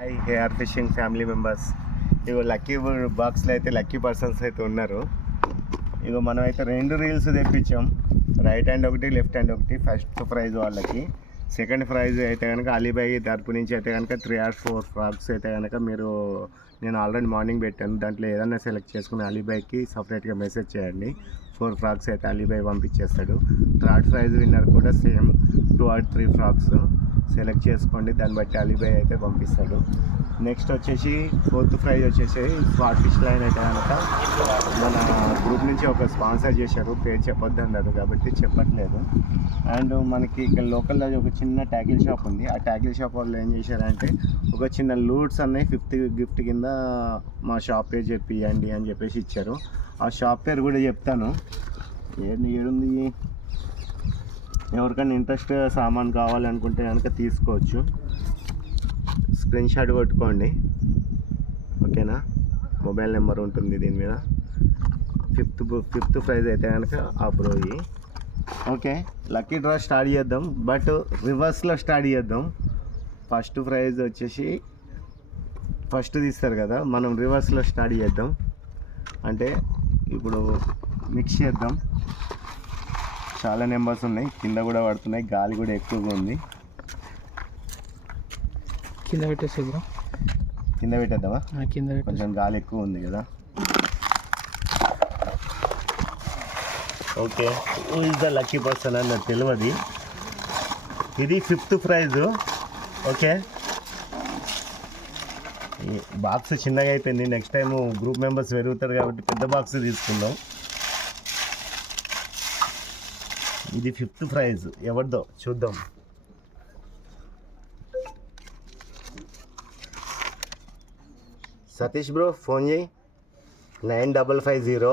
Hi hair fishing family members. ఇగో lucky బాక్స్లో అయితే లక్కీ పర్సన్స్ అయితే ఉన్నారు. ఇగో మనం అయితే 2 రీల్స్ తెప్పించాం. రైట్ హ్యాండ్ ఒకటి, లెఫ్ట్ హ్యాండ్ ఒకటి. ఫస్ట్ ప్రైజ్ వాళ్ళకి. సెకండ్ ప్రైజ్ అయితే కనుక అలీబాయ్ తరపు నుంచి అయితే కనుక 3 or 4 ఫ్రాగ్స్ అయితే కనుక నేను ఆల్రెడీ మార్నింగ్ పెట్టాను. దాంట్లో ఏదైనా సెలెక్ట్ చేసుకుని అలీబాయ్కి సపరేట్గా మెసేజ్ చేయండి. 4 ఫ్రాగ్స్ అయితే అలీబాయ్ పంపించేస్తాడు. థర్డ్ ప్రైజ్ విన్నర్ కూడా సేమ్ 2 or 3 ఫ్రాగ్స్ సెలెక్ట్ చేసుకోండి. దాన్ని బట్టి అలీబాయ్ అయితే పంపిస్తాడు. నెక్స్ట్ వచ్చేసి 4th ప్రైజ్ వచ్చేసి స్పాట్ ఫిష్ లైన్ అయితే కనుక మన గ్రూప్ నుంచి ఒక స్పాన్సర్ చేశారు. పేరు చెప్పొద్దు అన్నారు కాబట్టి చెప్పట్లేదు. అండ్ మనకి ఇక్కడ లోకల్లో ఒక చిన్న ట్యాగిల్ షాప్ ఉంది. ఆ ట్యాగిల్ షాప్ వాళ్ళు ఏం చేశారంటే ఒక చిన్న లూట్స్ అన్నవి 5th గిఫ్ట్ కింద మా షాప్ పేరు చెప్పియండి అని చెప్పేసి ఇచ్చారు. ఆ షాప్ పేరు కూడా చెప్తాను. ఏడుంది, ఎవరికైనా ఇంట్రెస్ట్ సామాన్ కావాలనుకుంటే కనుక తీసుకోవచ్చు. స్క్రీన్ షాట్ కొట్టుకోండి, ఓకేనా. మొబైల్ నెంబర్ ఉంటుంది దీని మీద. ఫిఫ్త్ ప్రైజ్ అయితే కనుక ఆ బ్రోయి. ఓకే, లక్కీ డ్రా స్టార్ట్ చేద్దాం. బట్ రివర్స్లో స్టార్ట్ చేద్దాం. ఫస్ట్ ప్రైజ్ వచ్చేసి ఫస్ట్ తీస్తారు కదా, మనం రివర్స్లో స్టార్ట్ చేద్దాం. అంటే ఇప్పుడు మిక్స్ చేద్దాం. చాలా నెంబర్స్ ఉన్నాయి, కింద కూడా పడుతున్నాయి, గాలి కూడా ఎక్కువగా ఉంది. కింద పెట్టేసి బ్రో, కింద పెట్టేద్దామా? కింద కొంచెం గాలి ఎక్కువ ఉంది కదా. Okay, who is the lucky person అని నాకు తెలియదు. ఇది 5th ప్రైజ్. ఓకే, ఈ బాక్స్ చిన్నగా అయిపోయింది. నెక్స్ట్ టైం గ్రూప్ మెంబర్స్ పెరుగుతారు కాబట్టి పెద్ద బాక్స్ తీసుకుందాం. ఇది 5th ప్రైజ్ ఎవరిదో చూద్దాం. సతీష్ బ్రో ఫోన్ చేయి. 9550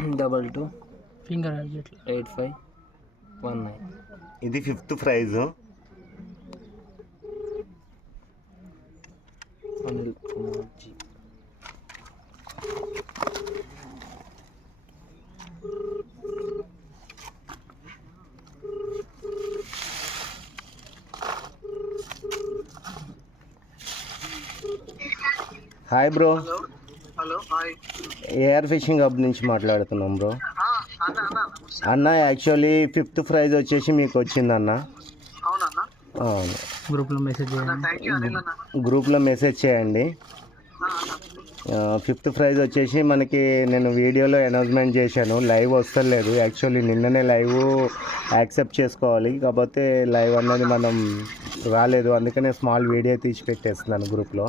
22 ఫింగర్ 8519. ఇది 5th prize. Anil Kumar ji. Hi bro. Hello hi. Air fishing hub నుంచి మాట్లాడుతున్నాం బ్రో. అన్న యాక్చువల్లీ 5th ప్రైజ్ వచ్చేసి మీకు వచ్చిందన్న. అవును, గ్రూప్లో మెసేజ్ చేయండి. గ్రూప్లో మెసేజ్ చేయండి. 5th ప్రైజ్ వచ్చేసి మనకి నేను వీడియోలో అనౌన్స్మెంట్ చేశాను. లైవ్ వస్తలేదు యాక్చువల్లీ. నిన్ననే లైవ్ యాక్సెప్ట్ చేసుకోవాలి, కాకపోతే లైవ్ అన్నది మనం రాలేదు. అందుకనే స్మాల్ వీడియో తీసి పెట్టేస్తున్నాను గ్రూప్లో.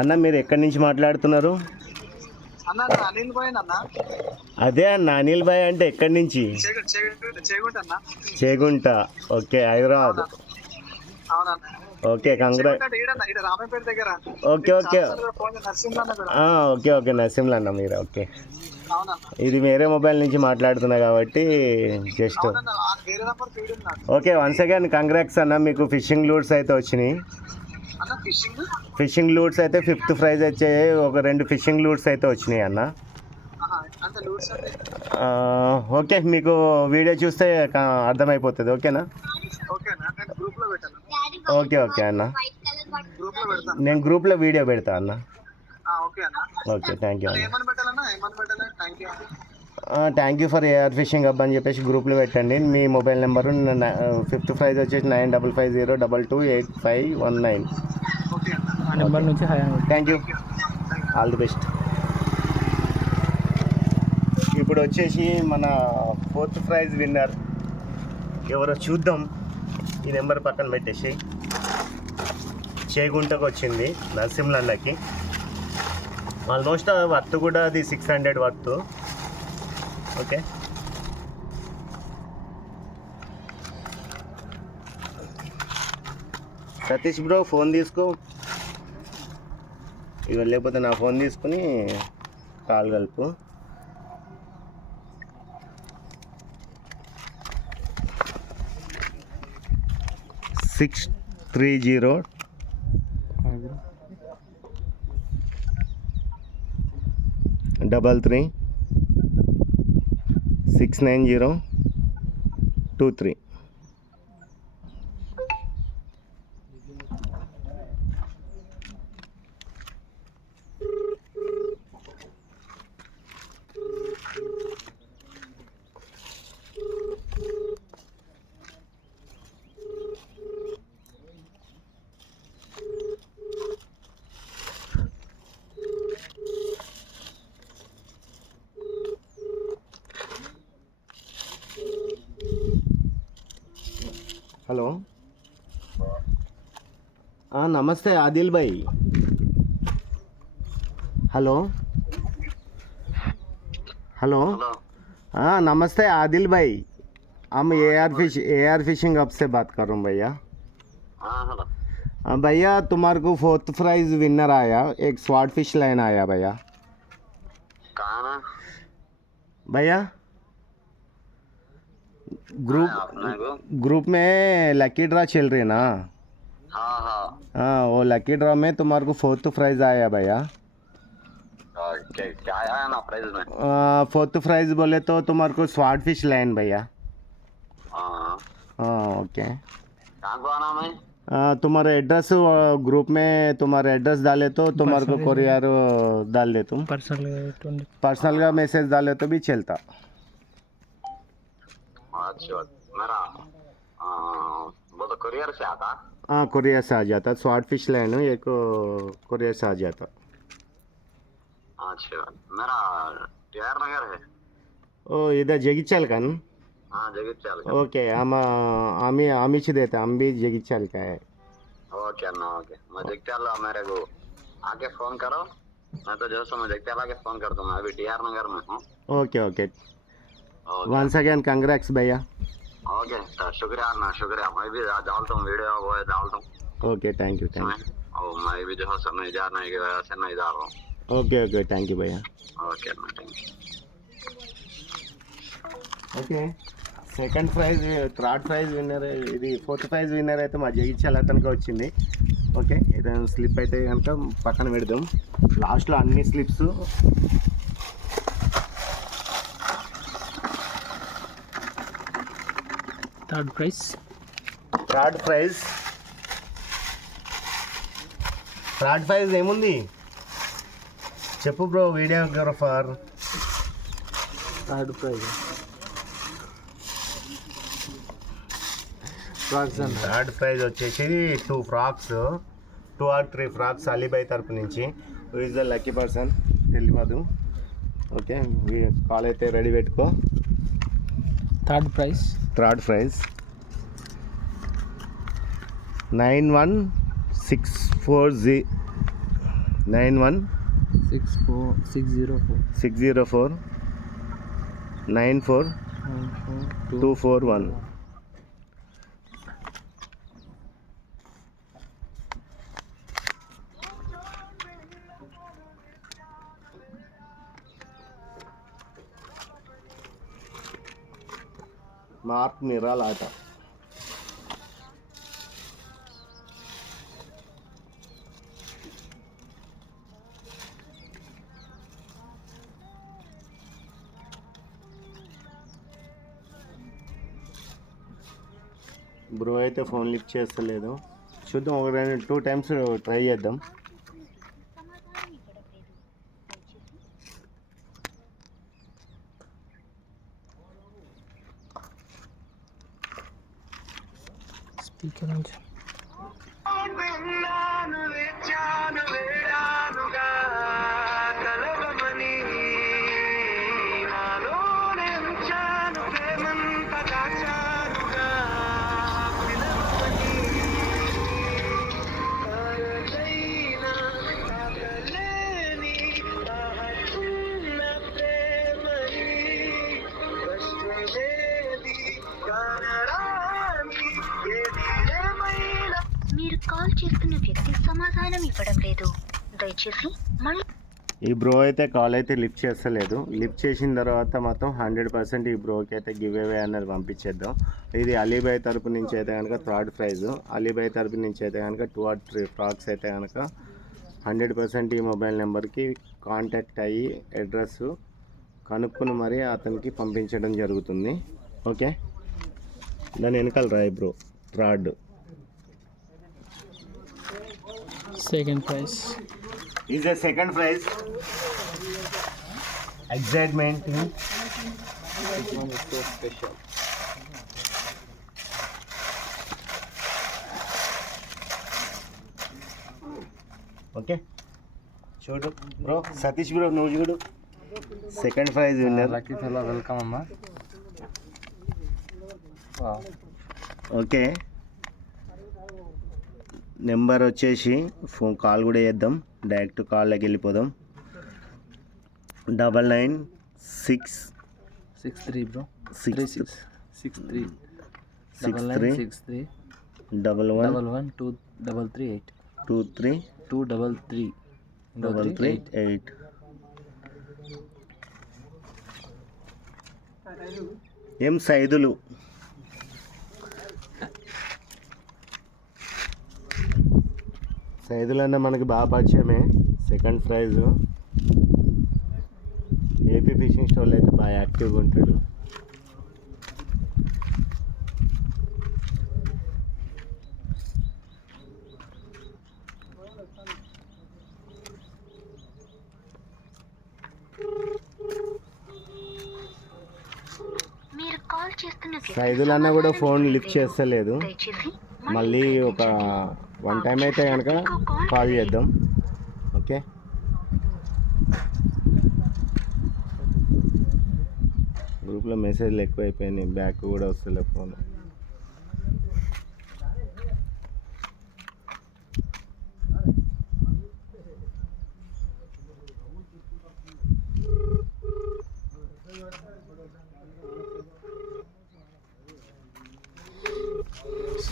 అన్న మీరు ఎక్కడి నుంచి మాట్లాడుతున్నారు? అదే అన్న, అనిల్ భాయ్ అంటే ఎక్కడి నుంచి? Chegunta. Okay, Hyderabad. Okay, okay okay okay okay Narasimha అన్న మీరు. ఓకే, ఇది వేరే మొబైల్ నుంచి మాట్లాడుతున్నా కాబట్టి just. Okay, once again congrats అన్న, మీకు ఫిషింగ్ లూట్స్ అయితే వచ్చినాయి. ఫిషింగ్ లూట్స్ అయితే 5th ప్రైజ్ వచ్చాయి. ఒక 2 ఫిషింగ్ లూట్స్ అయితే వచ్చినాయి అన్న. ఓకే, మీకు వీడియో చూస్తే అర్థమైపోతుంది. ఓకేనా? ఓకే ఓకే అన్న, నేను గ్రూప్లో వీడియో పెడతా అన్న. ఓకే, థ్యాంక్ యూ అన్న. Thank you for air fishing hub అని చెప్పేసి గ్రూప్లో పెట్టండి. మీ మొబైల్ నెంబరు 5th ప్రైజ్ వచ్చేసి 9550228519. ఆ నెంబర్ నుంచి thank you, all the best. ఇప్పుడు వచ్చేసి మన 4th ప్రైజ్ విన్నర్ ఎవరో చూద్దాం. ఈ నెంబర్ పక్కన పెట్టేసి చేగుంటకు వచ్చింది నరసింహలకి. ఆల్మోస్ట్ వర్త్ కూడా అది 600 worth. Okay, Satish bro phone తీసుకో. ఇక లేకపోతే నా ఫోన్ తీసుకుని కాల్ కలుపు. సిక్స్ 30 33 69023. హలో, నమస్తే ఆదిల్ భాయ్. హలో हेलो हाँ नमस्ते आदिल भाई. हम AR फिशिंग हब से बात कर रहा हूँ भैया. भैया तुम्हारे को 4th प्राइज विनर आया, एक स्वॉर्ड फिश लाइन आया भैया. कहाँ भैया ग्रुप में लकी ड्रा चल रही है ना. हाँ हाँ हाँ वो लकी ड्रा में तुम्हारे को 4th प्राइज आया भैया. क्या आया ना प्राइस में? 4th प्राइज बोले तो तुम्हारे को स्वॉर्ड फिश लाइन भैया. हाँ हाँ ओके. कहाँ को आना मैं? तुम्हारा एड्रेस ग्रुप में तुम्हारा एड्रेस डाले तो तुम्हारे को कोरियर डाल दे. तुम पर्सनल का मैसेज डाले तो भी चलता. अच्छा मेरा वो तो कुरियर से आता. हाँ कोरियर से आ जाता. स्वॉर्ड फिश लाइन एक कोरियर से आ जाता. अच्छा मेरा TR नगर है. ओ इधर जगिचाल का ना. हाँ जगत चल. ओके हम ही देते. हम भी जगिचाल का है. ओके ना ओके मैं जगत्याल मेरे को आके फोन करो. मैं तो जो सो मैं जगत्याल आके फोन कर दूंगा. अभी TR नगर में हूँ. Okay okay. Once again congrats भैया. ओके शुक्रिया ना शुक्रिया. मैं भी डालता हूँ वीडियो वो डालता हूँ. Okay thank you. और मैं भी जो है नहीं जा नहीं की वजह से नहीं जा रहा हूँ. ओके ओके थैंक यू भैया. ओके ना thank you. Okay second prize, third prize winner, ఇది 4th ప్రైజ్ విన్నర్ అయితే మా జగిత్యాల అతనికి వచ్చింది. ఓకే ఏదైనా స్లిప్ అయితే కనుక పక్కన పెడదాం. లాస్ట్లో అన్ని స్లిప్స్ థర్డ్ ప్రైజ్ ఏముంది చెప్పు bro videographer. Third prize third praise వచ్చేసి 2 ఫ్రాక్స్, 2 or 3 ఫ్రాక్స్ అలీబాయ్ తరపు నుంచి. Who is the lucky person తెలియదు. ఓకే కాల్ అయితే రెడీ పెట్టుకో. థర్డ్ ప్రైజ్ 9164 91604 మార్క్ మిరాల్ ఆట. బ్రో అయితే ఫోన్ లిఫ్ట్ చేస్తలేదు. చూద్దాం ఒక 2 times ట్రై చేద్దాం. స్పీకర్ నుంచి మీరు కాల్ చేస్తున్న వ్యక్తి సమాధానం ఇవ్వడం లేదు. దయచేసి మళ్ళీ. ఈ బ్రో అయితే కాల్ అయితే లిఫ్ట్ చేస్తలేదు. లిఫ్ట్ చేసిన తర్వాత మాత్రం 100% ఈ బ్రోకి అయితే గివ్ అవే అనేది పంపించేద్దాం. ఇది అలీబాయ్ తరపు నుంచి అయితే కనుక థర్డ్ ప్రైజ్. అలీబాయ్ తరపు నుంచి అయితే కనుక 2 or 3 ఫ్రాక్స్ అయితే కనుక 100% ఈ మొబైల్ నెంబర్కి కాంటాక్ట్ అయ్యి అడ్రస్ కనుక్కొని మరీ అతనికి పంపించడం జరుగుతుంది. ఓకే, దాని వెనకాల రాయి bro, rod. Second price. Is the second prize. Excitement. Special. Okay, చూడు బ్రో, సతీష్ బ్రో నువ్వు చూడు, second prize winner. Lucky fellow, welcome అమ్మా. ఓకే, నెంబర్ వచ్చేసి ఫోన్ కాల్ కూడా చేద్దాం, డైరెక్ట్ కాల్లోకి వెళ్ళిపోదాం. 9963 బ్రో, 63 11 ఏం సైదులు. సైదులన్న మనకి బాగా పరిచయమే. Second prize. ఏపీ ఫిషింగ్ స్టోర్లో అయితే బాగా యాక్టివ్గా ఉంటాడు. మీరు కాల్ చేస్తున్న సైదులన్న కూడా ఫోన్ లిఫ్ట్ చేస్తలేదు. మళ్ళీ ఒక 1 టైం అయితే కనుక కాల్ చేద్దాం. ఓకే, గ్రూప్లో మెసేజ్లు ఎక్కువైపోయినాయి, బ్యాక్ కూడా వస్తలే ఫోన్.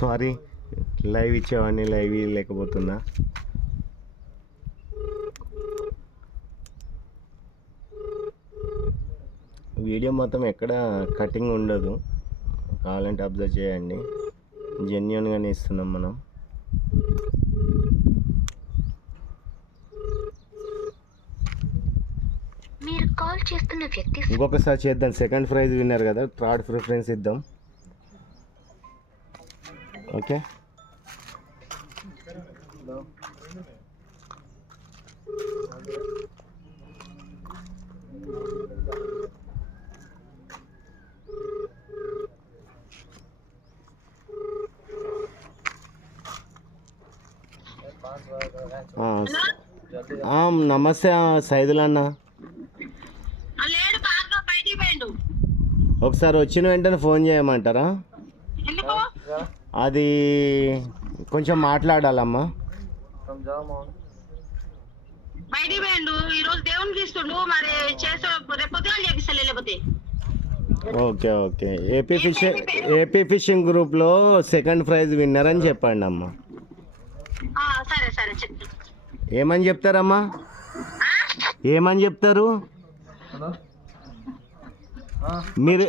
సారీ, లైవ్ ఇచ్చేవాడిని, లైవ్ లేకపోతున్నా. వీడియో మొత్తం ఎక్కడ కటింగ్ ఉండదు, కావాలంటే అబ్జర్వ్ చేయండి. జెన్యున్గానే ఇస్తున్నాం మనం. మీరు కాల్ చేస్తున్న వ్యక్తి ఇంకొకసారి చేద్దాం. సెకండ్ ప్రైజ్ విన్నర్ కదా, థర్డ్ ప్రిఫరెన్స్ ఇద్దాం. ఓకే, నమస్తే సైదుల్ అన్న. ఒకసారి వచ్చిన వెంటనే ఫోన్ చేయమంటారా? అది కొంచెం మాట్లాడాలమ్మా. ఓకే ఓకే, ఏపీ ఫిషింగ్ గ్రూప్లో సెకండ్ ప్రైజ్ విన్నర్ అని చెప్పండి అమ్మా. ఏమని చెప్తారమ్మా? ఏమని చెప్తారు మీరు?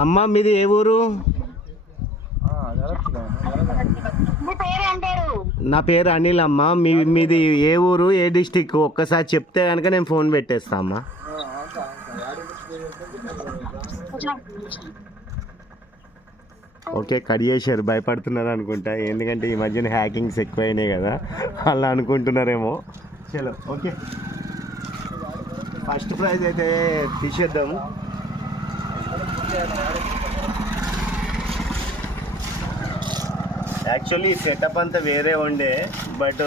అమ్మ మీది ఏ ఊరు? నా పేరు అనిల్ అమ్మ. మీది ఏ ఊరు, ఏ డిస్టిక్? ఒక్కసారి చెప్తే కనుక నేను ఫోన్ పెట్టేస్తా అమ్మా. ఓకే, కట్ చేశారు. భయపడుతున్నారు అనుకుంటా, ఎందుకంటే ఈ మధ్యన హ్యాకింగ్స్ ఎక్కువైనాయి కదా, అలా అనుకుంటున్నారేమో. చలో ఓకే, ఫస్ట్ ప్రైజ్ అయితే తీసేద్దాము. యాక్చువల్లీ సెటప్ అంతా వేరే ఉండే, బట్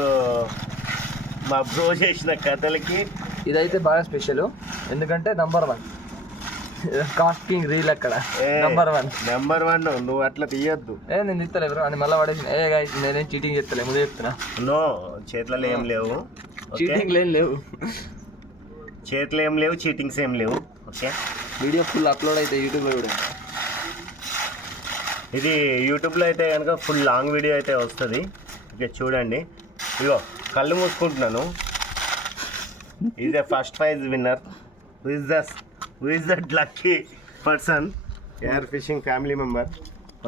మా బ్రో చేసిన కథలకి ఇదైతే బాగా స్పెషల్. ఎందుకంటే నంబర్ 1 కాస్టింగ్ రీల్ అక్కడ నంబర్ 1. నువ్వు అట్లా తీయొద్దు. నేను తిత్తలే బ్రో అని మళ్ళీ పడేసి నేనేం చీటింగ్ చేస్తలే, ముందే చెప్తున్నా. నో, చేతులలో ఏం లేవు, చీటింగ్ లేవు, చేతులు ఏం లేవు, చీటింగ్స్ ఏం లేవు. ఓకే, వీడియో ఫుల్ అప్లోడ్ అయితే యూట్యూబ్లో చూడండి. ఇది యూట్యూబ్లో అయితే కనుక ఫుల్ లాంగ్ వీడియో అయితే వస్తుంది. ఓకే చూడండి. ఇగో కళ్ళు మూసుకుంటున్నాను. Is the first prize winner. Who is that lucky person? Air fishing family member.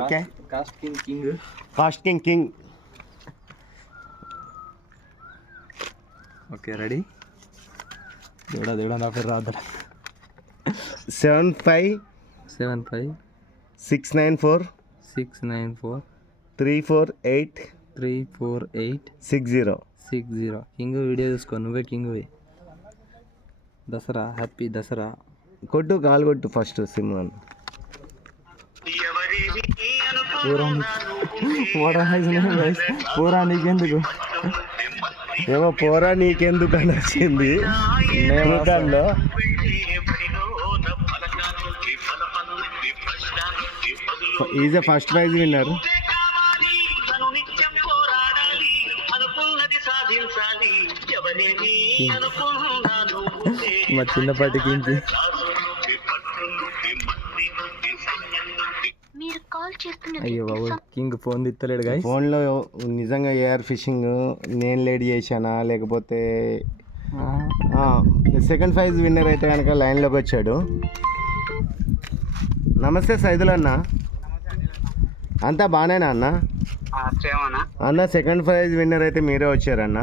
Okay, cast king. Okay ready. దేవుడా నా పేరు రాదు. 75 75 694 694 348 348 60. 60. కింగ్ వీడియో చూసుకో, నువ్వే కింగ్వి. దసరా, హ్యాపీ దసరా. కొట్టు, కాల్ కొట్టు ఫస్ట్ సిమ్ అని. పూరా నీకెందుకు ఏమో పోరా నీకెందుకు అని వచ్చింది మేమలో. Is first prize winner. మా చిన్నపాటి కింగ్. మీరు కాల్ చేస్తున్న అయ్యో బాబు, కింగ్ ఫోన్ తిత్తలేడు గాయస్. ఫోన్లో నిజంగా ఏఆర్ ఫిషింగ్ నేను లేట్ చేశానా లేకపోతే సెకండ్ ప్రైజ్ విన్నర్ అయితే కనుక లైన్లోకి వచ్చాడు. నమస్తే సైదులు అన్న, అంతా బాగానేనా అన్న? అన్న సెకండ్ ప్రైజ్ విన్నర్ అయితే మీరే వచ్చారన్న.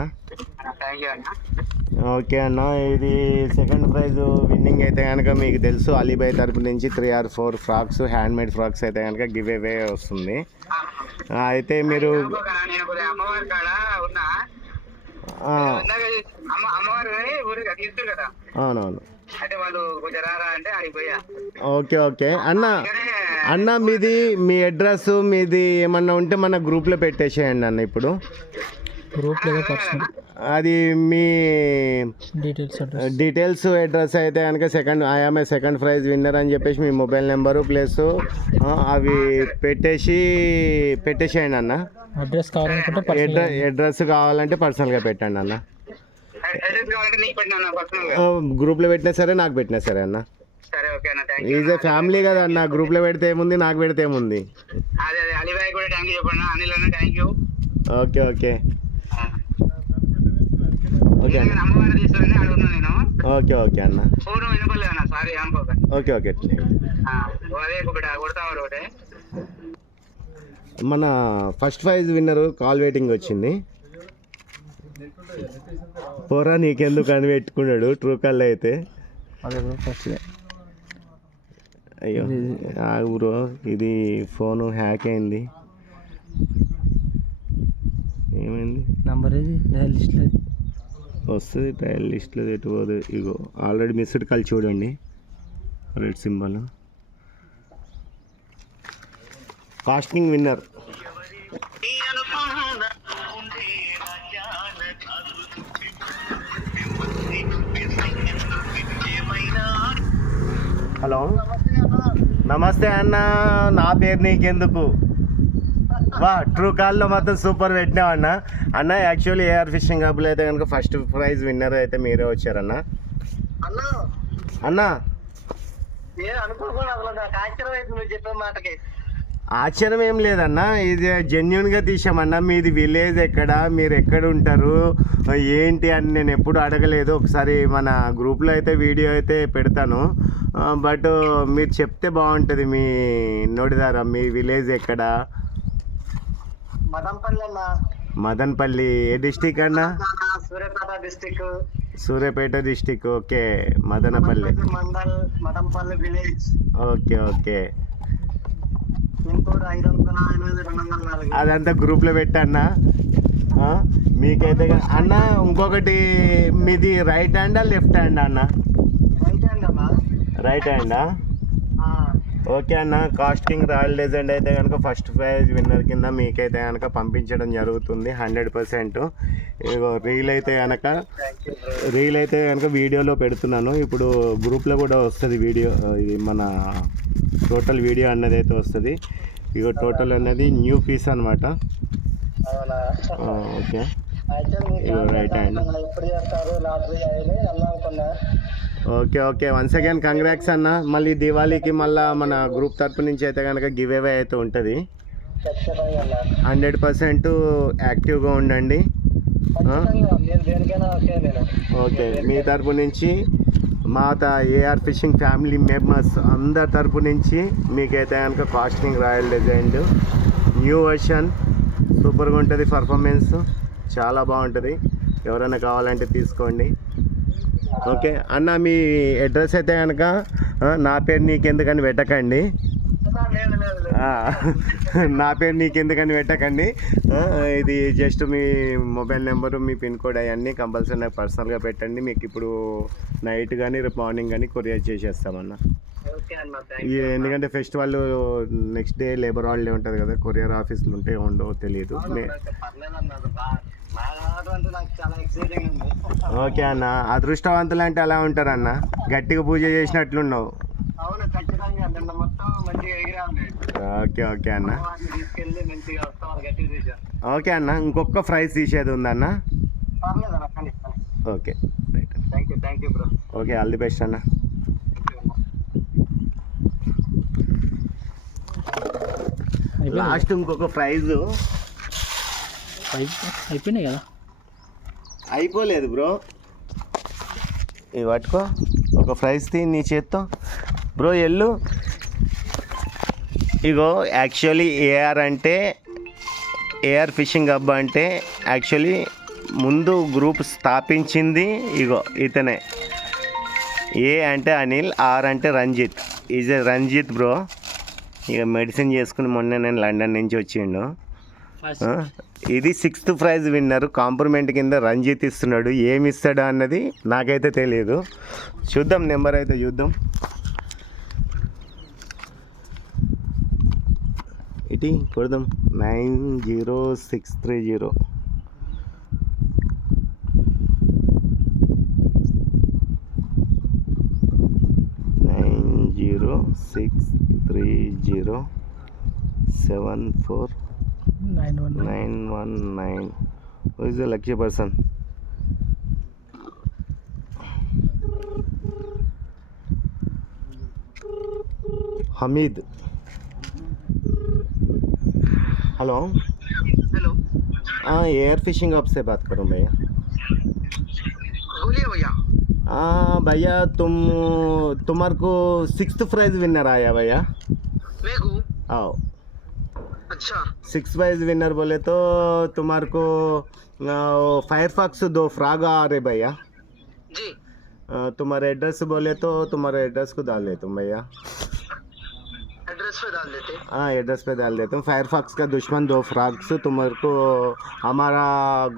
ఓకే అన్న, ఇది సెకండ్ ప్రైజ్ విన్నింగ్ అయితే కనుక మీకు తెలుసు అలీబాయ్ తరపు నుంచి 3 or 4 ఫ్రాక్స్, హ్యాండ్మేడ్ ఫ్రాక్స్ అయితే కనుక గివ్ అవే వస్తుంది. అయితే మీరు అవునవును. ఓకే ఓకే అన్న, అన్న మీది మీ అడ్రస్ మీది ఏమన్నా ఉంటే మన గ్రూప్లో పెట్టేసేయండి అన్న. ఇప్పుడు అది మీ డీటెయిల్స్ అడ్రస్ అయితే కనుక I am a second prize winner అని చెప్పేసి మీ మొబైల్ నెంబరు ప్లస్ అవి పెట్టేసేయండి అన్న. అడ్రస్ కావాలంటే పర్సనల్గా పెట్టండి అన్న. గ్రూప్లో పెట్టినా సరే, నాకు పెట్టినా సరే అన్న. ఈజ్ ఏ ఫ్యామిలీ కదా అన్న, గ్రూప్లో పెడితే ఏముంది, నాకు పెడితే ఏముంది. Okay okay okay okay okay అన్న. Okay okay. మన first prize winner call waiting వచ్చింది. పోరా నీకెందుకు అని పెట్టుకున్నాడు ట్రూ కాల్లో అయితే. అయ్యో బ్రో, ఇది ఫోను హ్యాక్ అయింది. ఏమైంది? నంబర్ ఏది లిస్ట్లో వస్తుంది, ట్రయల్ లిస్ట్లో పెట్టుకోదు. ఇగో ఆల్రెడీ మిస్డ్ కాల్ చూడండి, red symbol. Casting winner hello నమస్తే అన్న, నా పేరు నీకెందుకు. వా ట్రూ కాల్లో మాత్రం సూపర్ పెట్టినావు అన్న. అన్న యాక్చువల్లీ ఏఆర్ ఫిషింగ్ హబ్లో అయితే కనుక ఫస్ట్ ప్రైజ్ విన్నర్ అయితే మీరే వచ్చారన్న. అన్న ఆశ్చర్యం ఏం లేదన్న, ఇది జెన్యున్గా తీసామన్నా. మీది విలేజ్ ఎక్కడ, మీరు ఎక్కడ ఉంటారు ఏంటి అని నేను ఎప్పుడు అడగలేదు. ఒకసారి మన గ్రూప్లో అయితే వీడియో అయితే పెడతాను, బట్ మీరు చెప్తే బాగుంటుంది. మీ నోటిదారా మీ విలేజ్ ఎక్కడ? మదన్పల్లి. ఏ డిస్టిక్ అన్న? Suryapet district. Okay, Madanapalle. Okay okay, అదంతా గ్రూప్లో పెట్టన్నా. మీకైతే అన్న ఇంకొకటి, మీది రైట్ హ్యాండా లెఫ్ట్ హ్యాండా అన్న? రైట్ హ్యాండా? ఓకే అన్న, కాస్టింగ్ రాయల్ లెజెండ్ అయితే కనుక ఫస్ట్ ప్రైజ్ విన్నర్ కింద మీకైతే కనుక పంపించడం జరుగుతుంది 100%. ఇగో రీల్ అయితే కనుక వీడియోలో పెడుతున్నాను. ఇప్పుడు గ్రూప్లో కూడా వస్తుంది వీడియో, ఇది మన టోటల్ వీడియో అన్నది అయితే వస్తుంది. ఇగో టోటల్ అనేది న్యూ పీస్ అనమాట. ఓకే, ఇగో right hand. Okay okay, once again congrats అన్న. మళ్ళీ దివాళీకి మళ్ళీ మన గ్రూప్ తరపు నుంచి అయితే కనుక గివ్ అవే అయితే ఉంటుంది. 100% యాక్టివ్గా ఉండండి. ఓకే, మీ తరపు నుంచి మా ఏఆర్ ఫిషింగ్ ఫ్యామిలీ మెంబర్స్ అందరి తరపు నుంచి మీకైతే కనుక casting royal legend new version సూపర్గా ఉంటుంది. పర్ఫార్మెన్స్ చాలా బాగుంటుంది. ఎవరైనా కావాలంటే తీసుకోండి. ఓకే అన్న, మీ అడ్రస్ అయితే కనుక నా పేరు నీకెందుకని పెట్టకండి. నా పేరు నీకెందుకని పెట్టకండి. ఇది జస్ట్ మీ మొబైల్ నెంబరు, మీ పిన్ కోడ్ అవన్నీ కంపల్సరీ నాకు పర్సనల్గా పెట్టండి. మీకు ఇప్పుడు నైట్ కానీ రేపు మార్నింగ్ కానీ కొరియర్ చేసేస్తామన్న. ఎందుకంటే festival next day labour holiday ఉంటుంది కదా, కొరియర్ ఆఫీసులు ఉంటే ఉండవో తెలియదు. ఓకే అన్న, అదృష్టవంతులు అంటే అలా ఉంటారన్న, గట్టిగా పూజ చేసినట్లున్నావు. ఓకే ఓకే అన్న. ఓకే అన్న, ఇంకొక ప్రైజ్ తీసేది ఉందన్న. Okay right. Okay, all the best అన్న. లాస్ట్ ఇంకొక ప్రైజ్ అయిపోయినాయి కదా. అయిపోలేదు బ్రో, ఇవి పట్టుకో. ఒక ప్రైజ్ తీ నీ చేత్తో బ్రో. ఎల్లు ఇగో, యాక్చువల్లీ ఏఆర్ అంటే ఏఆర్ ఫిషింగ్ హబ్ అంటే యాక్చువల్లీ ముందు గ్రూప్ స్థాపించింది ఇగో ఇతనే. ఏ అంటే అనిల్, ఆర్ అంటే Ranjith. Is A Ranjith bro. ఇక మెడిసిన్ చేసుకుని మొన్న నేను లండన్ నుంచి వచ్చిండు. ఇది 6th ప్రైజ్ విన్నర్. కాంప్లిమెంట్ కింద రంజిత్ ఇస్తున్నాడు. ఏమి ఇస్తాడు అన్నది నాకైతే తెలియదు. చూద్దాం, నెంబర్ అయితే చూద్దాం. ఇటీ కొడదాం, 90630. (90630) 74919. Who is the lucky person? Hamid. Hello hello, air fishing hub से बात करूं भैया. बोलिए भैया. भैया तुम्हारे को 6th प्राइज विनर आया भैया. मेरे को? आओ. अच्छा. 6th प्राइज विनर बोले तो तुम्हारे को फायरफॉक्स 2 फ्रॉग आ रहे भैया जी. तुम्हारे एड्रेस बोले तो तुम्हारे एड्रेस को डाल देता हूँ भैया. एड्रेस पे डाल देते. हाँ, एड्रेस पे डाल देता हूँ. फायरफॉक्स का दुश्मन 2 फ्रॉग्स तुम्हारे को हमारा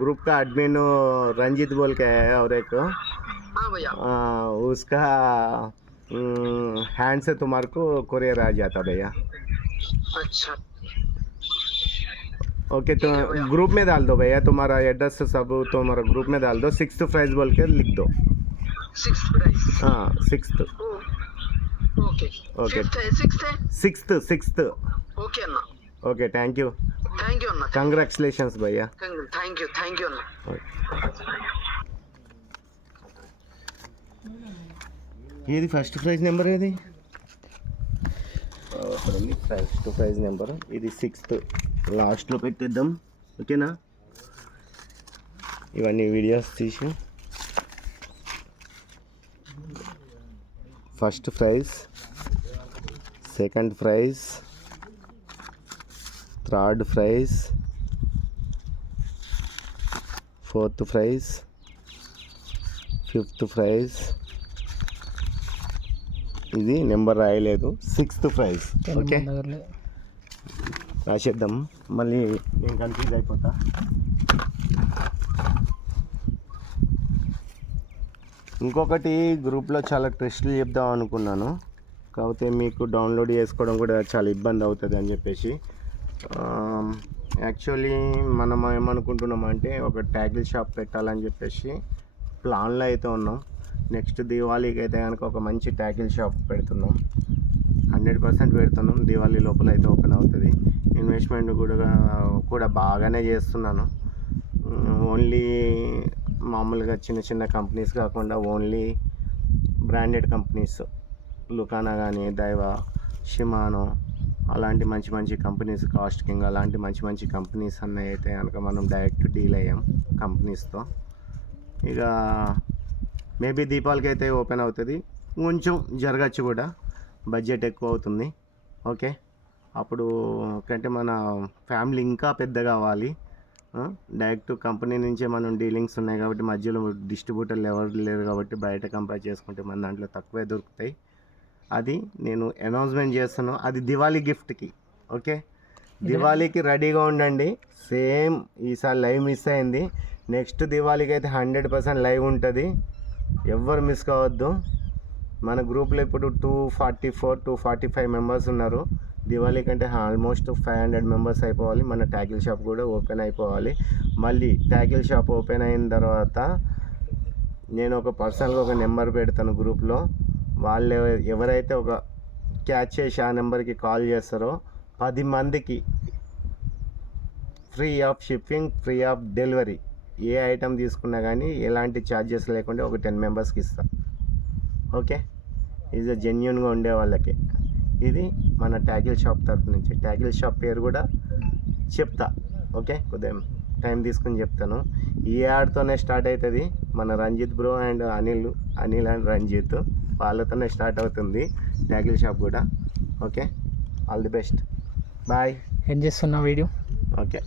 ग्रुप का एडमिन रंजीत बोल के है, और एक हाँ भैया. उसका हैंड से तुम्हारे को कोरियर आ जाता भैया. अच्छा. ओके, तो ग्रुप में डाल दो भैया. तुम्हारा एड्रेस सब तुम्हारा ग्रुप में डाल दो. 6th प्राइज बोल के लिख दो. 6th prize. हाँ, 6th. Okay. Okay. 6th. Okay अन्ना. ओके, थैंक यू अन्ना. कंग्रेचुलेशंस भैया. थैंक यू अन्ना. ఏది ఫస్ట్ ప్రైజ్ నెంబర్? ఏది ఫస్ట్ ప్రైజ్ నెంబర్ ఇది 6th. లాస్ట్లో పెట్టేద్దాం, ఓకేనా? ఇవన్నీ వీడియోస్ తీసి first prize, second prize, third prize, 4th prize, 5th prize. ఇది నెంబర్ రాయలేదు. 6th praise. ఓకే, రాసేద్దాం, మళ్ళీ నేను కన్ఫ్యూజ్ అయిపోతా. ఇంకొకటి గ్రూప్లో చాలా ట్రిక్స్లు చెప్దాం అనుకున్నాను, కాకపోతే మీకు డౌన్లోడ్ చేసుకోవడం కూడా చాలా ఇబ్బంది అవుతుంది అని చెప్పేసి. యాక్చువల్లీ మనం ఏమనుకుంటున్నామంటే ఒక ట్యాగిల్ షాప్ పెట్టాలని చెప్పేసి ప్లాన్లో అయితే ఉన్నాం. నెక్స్ట్ దీవాళీకి అయితే కనుక ఒక మంచి ట్యాగిల్ షాప్ పెడుతున్నాం. 100% పెడుతున్నాం. దీవాళీ లోపల అయితే ఓపెన్ అవుతుంది. ఇన్వెస్ట్మెంట్ కూడా బాగానే చేస్తున్నాను. ఓన్లీ మామూలుగా చిన్న చిన్న కంపెనీస్ కాకుండా ఓన్లీ బ్రాండెడ్ కంపెనీస్, లుకానా కానీ, దైవా, షిమానో అలాంటి మంచి మంచి కంపెనీస్, కాస్ట్ కింగ్ అలాంటి మంచి మంచి కంపెనీస్ అన్నవి అయితే కనుక మనం డైరెక్ట్ డీల్ అయ్యాం కంపెనీస్తో. ఇక మేబీ దీపావళికి అయితే ఓపెన్ అవుతుంది. కొంచెం జరగచ్చు కూడా, బడ్జెట్ ఎక్కువ అవుతుంది. ఓకే, అప్పుడు కంటే మన ఫ్యామిలీ ఇంకా పెద్ద కావాలి. డైరెక్ట్ కంపెనీ నుంచే మనం డీలింగ్స్ ఉన్నాయి కాబట్టి మధ్యలో డిస్ట్రిబ్యూటర్లు ఎవరు లేరు కాబట్టి బయట కంపేర్ చేసుకుంటే మన దాంట్లో తక్కువే దొరుకుతాయి. అది నేను అనౌన్స్మెంట్ చేస్తాను, అది దివాళీ గిఫ్ట్కి. ఓకే, దివాళీకి రెడీగా ఉండండి. సేమ్ ఈసారి లైవ్ మిస్ అయింది, నెక్స్ట్ దివాళీకి అయితే 100% లైవ్ ఉంటుంది, ఎవ్వరు మిస్ కావద్దు. మన గ్రూప్లో ఇప్పుడు 245 మెంబర్స్ ఉన్నారు. దివాళీ కంటే ఆల్మోస్ట్ 500 మెంబర్స్ అయిపోవాలి. మన ట్యాకిల్ షాప్ కూడా ఓపెన్ అయిపోవాలి. మళ్ళీ ట్యాకిల్ షాప్ ఓపెన్ అయిన తర్వాత నేను ఒక పర్సనల్గా ఒక నెంబర్ పెడతాను గ్రూప్లో. వాళ్ళు ఎవరైతే ఒక క్యాచ్ చేసి ఆ నెంబర్కి కాల్ చేస్తారో 10 మందికి free of shipping, free of delivery, A item తీసుకున్నా కానీ ఎలాంటి ఛార్జెస్ లేకుండా ఒక 10 మెంబర్స్కి ఇస్తాను. ఓకే, ఇది జెన్యున్గా ఉండే వాళ్ళకి. ఇది మన ట్యాకిల్ షాప్ తరపు నుంచి. ట్యాకిల్ షాప్ పేరు కూడా చెప్తా. ఓకే, కొద్దిగా టైం తీసుకుని చెప్తాను. ఈ యాడ్తోనే స్టార్ట్ అవుతుంది. మన Ranjith bro and Anil and Ranjith వాళ్ళతోనే స్టార్ట్ అవుతుంది ట్యాకిల్ షాప్ కూడా. Okay, all the best, bye. ఏం చేస్తున్నా వీడియో? ఓకే.